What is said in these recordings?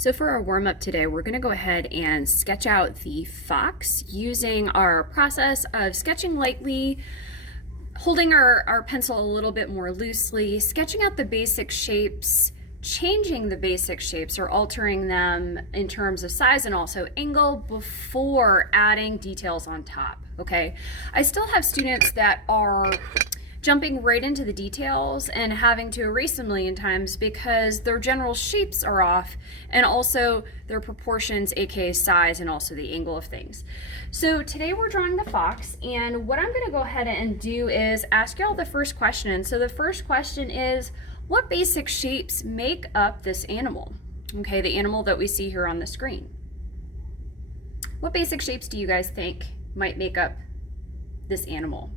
So for our warm-up today, we're going to go ahead and sketch out the fox using our process of sketching lightly, holding our pencil a little bit more loosely, sketching out the basic shapes, changing the basic shapes or altering them in terms of size and also angle before adding details on top, okay? I still have students that are jumping right into the details and having to erase a million times because their general shapes are off and also their proportions, aka size, and also the angle of things. So today we're drawing the fox, and what I'm going to go ahead and do is ask y'all the first question. So the first question is, what basic shapes make up this animal? Okay, the animal that we see here on the screen. What basic shapes do you guys think might make up this animal?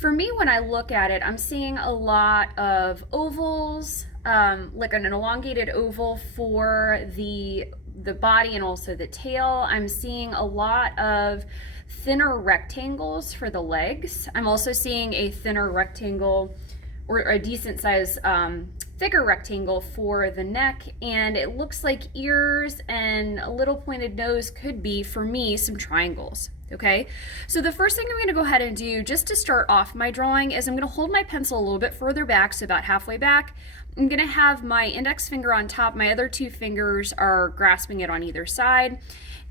For me, when I look at it, I'm seeing a lot of ovals, like an elongated oval for the body and also the tail. I'm seeing a lot of thinner rectangles for the legs. I'm also seeing a thinner rectangle or a decent size thicker rectangle for the neck, and it looks like ears and a little pointed nose could be, for me, some triangles. Okay, so the first thing I'm going to go ahead and do just to start off my drawing is I'm going to hold my pencil a little bit further back, so about halfway back. I'm going to have my index finger on top, my other two fingers are grasping it on either side,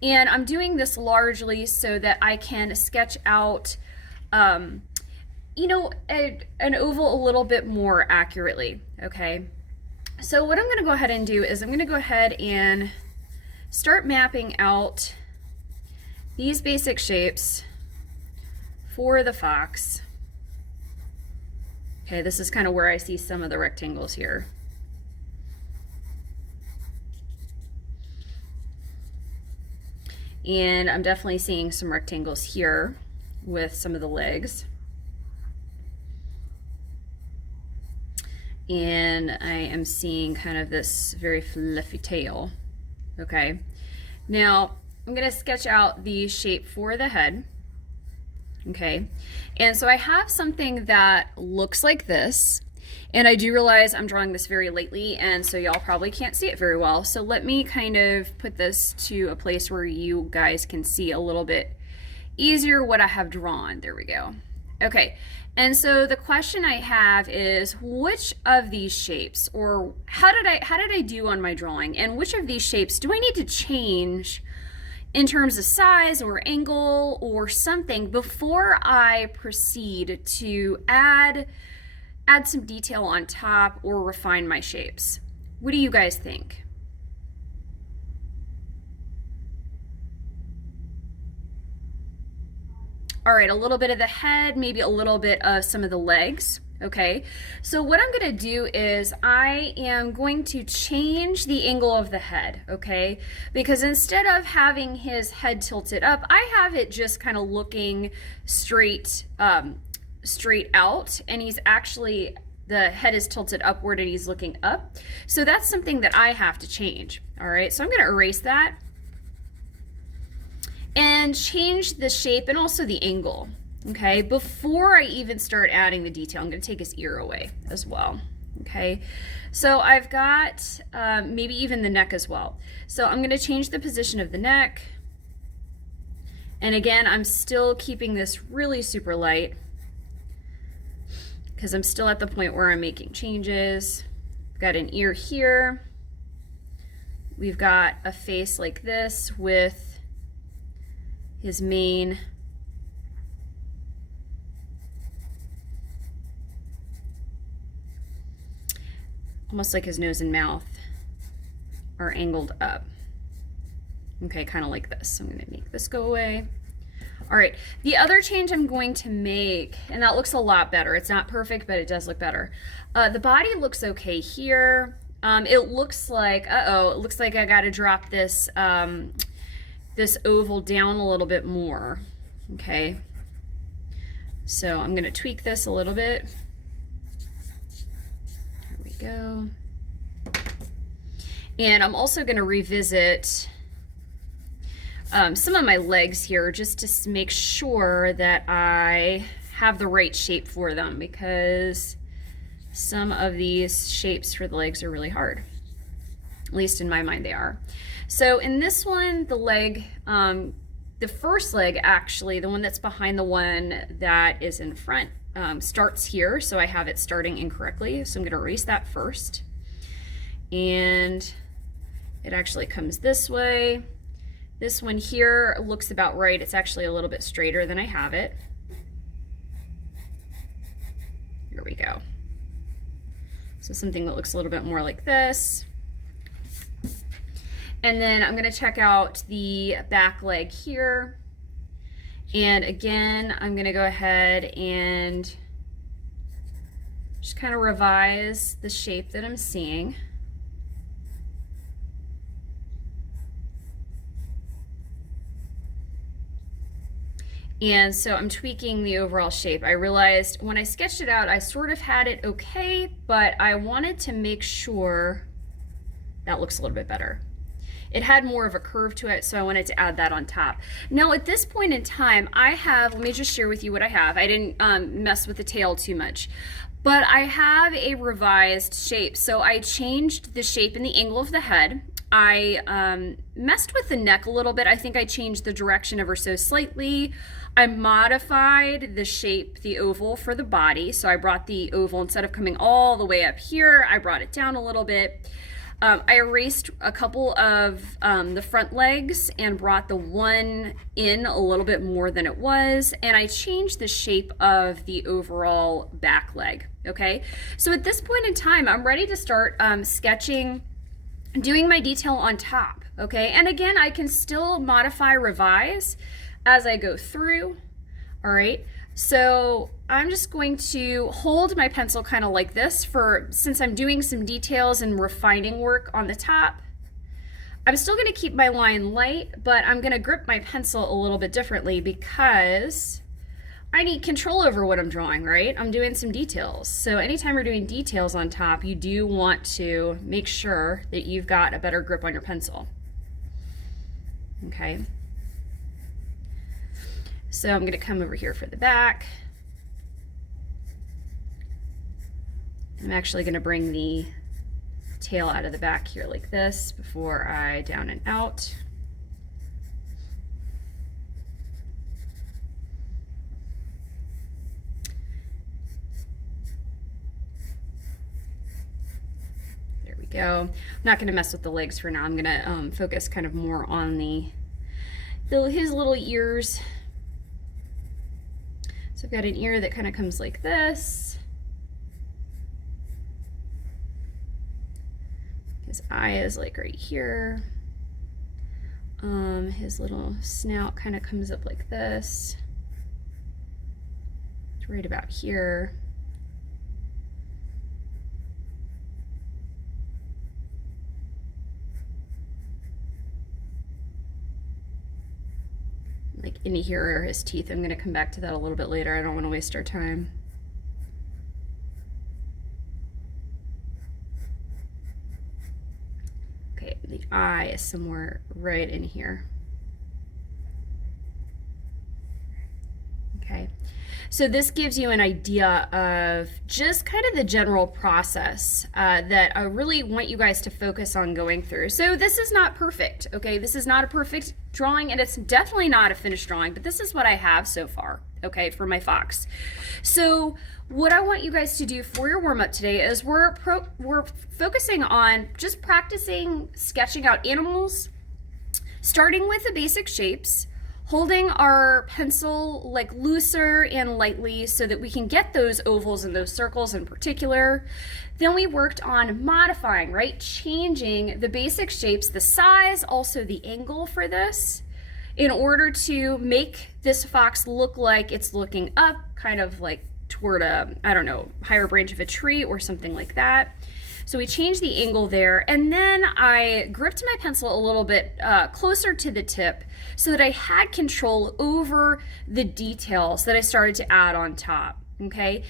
and I'm doing this largely so that I can sketch out you know, an oval a little bit more accurately, okay? So what I'm going to go ahead and do is I'm going to go ahead and start mapping out these basic shapes for the fox. Okay, this is kind of where I see some of the rectangles here. And I'm definitely seeing some rectangles here with some of the legs. And I am seeing kind of this very fluffy tail. Okay, now I'm going to sketch out the shape for the head. Okay, and so I have something that looks like this, and I do realize I'm drawing this very lightly, and so y'all probably can't see it very well. So let me kind of put this to a place where you guys can see a little bit easier what I have drawn. There we go. Okay, and so the question I have is, which of these shapes, or how did I do on my drawing, and which of these shapes do I need to change in terms of size or angle or something before I proceed to add some detail on top or refine my shapes? What do you guys think? All right, a little bit of the head, maybe a little bit of some of the legs. Okay, so what I'm going to do is I am going to change the angle of the head, okay? Because instead of having his head tilted up, I have it just kind of looking straight out, and he's actually, the head is tilted upward and he's looking up. So that's something that I have to change. All right, so I'm going to erase that and change the shape and also the angle. Okay, before I even start adding the detail, I'm going to take his ear away as well. Okay, so I've got maybe even the neck as well. So I'm going to change the position of the neck. And again, I'm still keeping this really super light because I'm still at the point where I'm making changes. I've got an ear here. We've got a face like this with his mane. Almost like his nose and mouth are angled up. Okay, kind of like this. So I'm going to make this go away. All right, the other change I'm going to make, and that looks a lot better. It's not perfect, but it does look better. The body looks okay here. It looks like, it looks like I got to drop this, this oval down a little bit more. Okay, so I'm going to tweak this a little bit. Go. And I'm also going to revisit some of my legs here just to make sure that I have the right shape for them, because some of these shapes for the legs are really hard. At least in my mind they are. So in this one, the leg, the first leg actually, the one that's behind the one that is in front, starts here. So I have it starting incorrectly. So I'm gonna erase that first. And it actually comes this way. This one here looks about right. It's actually a little bit straighter than I have it. Here we go. So something that looks a little bit more like this. And then I'm gonna check out the back leg here. And again, I'm gonna go ahead and just kind of revise the shape that I'm seeing. And so I'm tweaking the overall shape. I realized when I sketched it out, I sort of had it okay, but I wanted to make sure that looks a little bit better. It had more of a curve to it, so I wanted to add that on top. Now at this point in time, I have, let me just share with you what I have. I didn't mess with the tail too much, but I have a revised shape. So I changed the shape and the angle of the head. I messed with the neck a little bit. I think I changed the direction ever so slightly. I modified the shape, the oval for the body. So I brought the oval, instead of coming all the way up here, I brought it down a little bit. I erased a couple of the front legs and brought the one in a little bit more than it was, and I changed the shape of the overall back leg, okay? So at this point in time, I'm ready to start sketching, doing my detail on top, okay? And again, I can still modify, revise as I go through, all right? So I'm just going to hold my pencil kind of like this since I'm doing some details and refining work on the top. I'm still going to keep my line light, but I'm going to grip my pencil a little bit differently because I need control over what I'm drawing, right? I'm doing some details. So anytime you're doing details on top, you do want to make sure that you've got a better grip on your pencil. Okay. So I'm going to come over here for the back. I'm actually going to bring the tail out of the back here like this before I down and out. There we go. I'm not going to mess with the legs for now. I'm going to focus kind of more on his little ears. So I've got an ear that kind of comes like this. His eye is like right here. His little snout kind of comes up like this. It's right about here. Like in here are his teeth. I'm going to come back to that a little bit later. I don't want to waste our time. Okay, the eye is somewhere right in here. Okay, so this gives you an idea of just kind of the general process that I really want you guys to focus on going through. So this is not perfect, okay? This is not a perfect drawing, and it's definitely not a finished drawing, but this is what I have so far, okay, for my fox. So what I want you guys to do for your warm-up today is we're focusing on just practicing sketching out animals, starting with the basic shapes, holding our pencil like looser and lightly so that we can get those ovals and those circles in particular. Then we worked on modifying, right? Changing the basic shapes, the size, also the angle for this, in order to make this fox look like it's looking up, kind of like toward a, I don't know, higher branch of a tree or something like that. So we changed the angle there, and then I gripped my pencil a little bit closer to the tip so that I had control over the details that I started to add on top. Okay,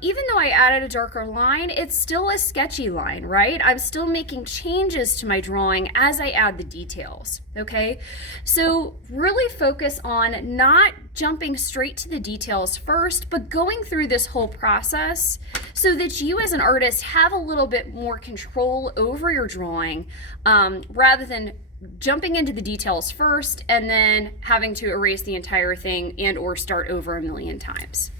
even though I added a darker line, it's still a sketchy line, right? I'm still making changes to my drawing as I add the details. Okay, so really focus on not jumping straight to the details first, but going through this whole process so that you as an artist have a little bit more control over your drawing, rather than jumping into the details first and then having to erase the entire thing and or start over a million times.